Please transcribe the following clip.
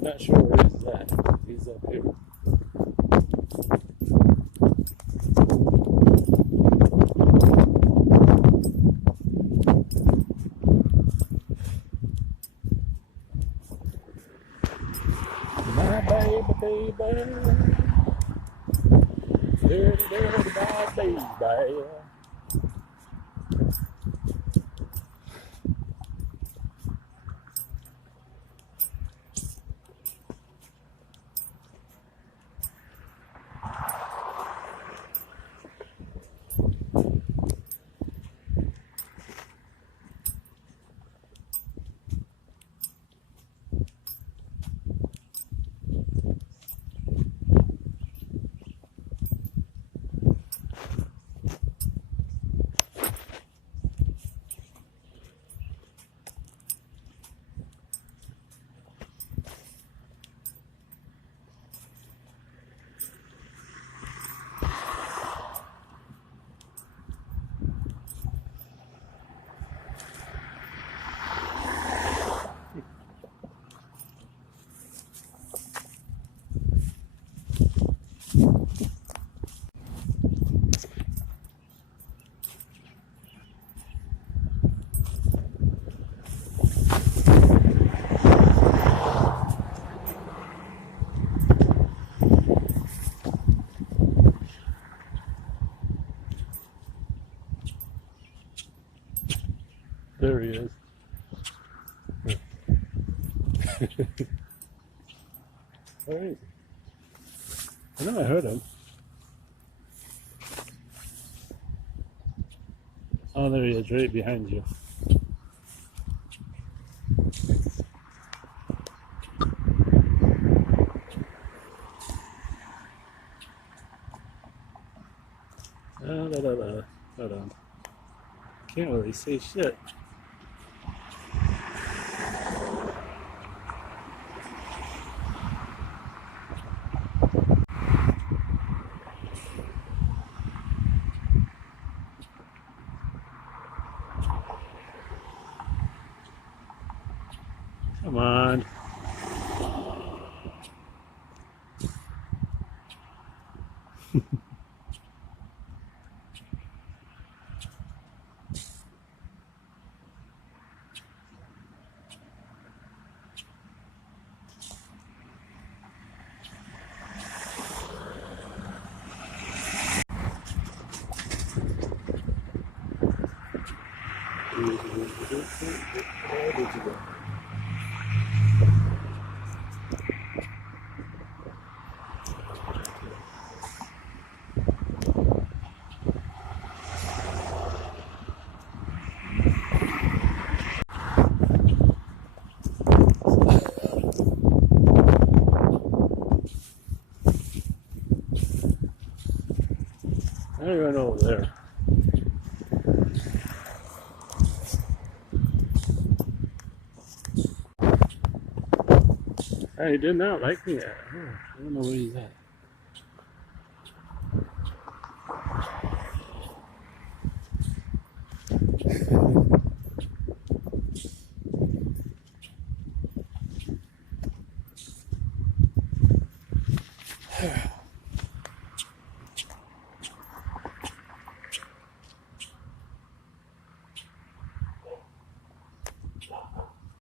Not sure where he's at. He's up here. My baby, baby, dirty, dirty, my baby. There he is. Where is he? I know I heard him. Oh, there he is, right behind you. Hold on. Can't really see shit. Come on. Where did you go? I went over there. He did not like me. I don't know where he's at.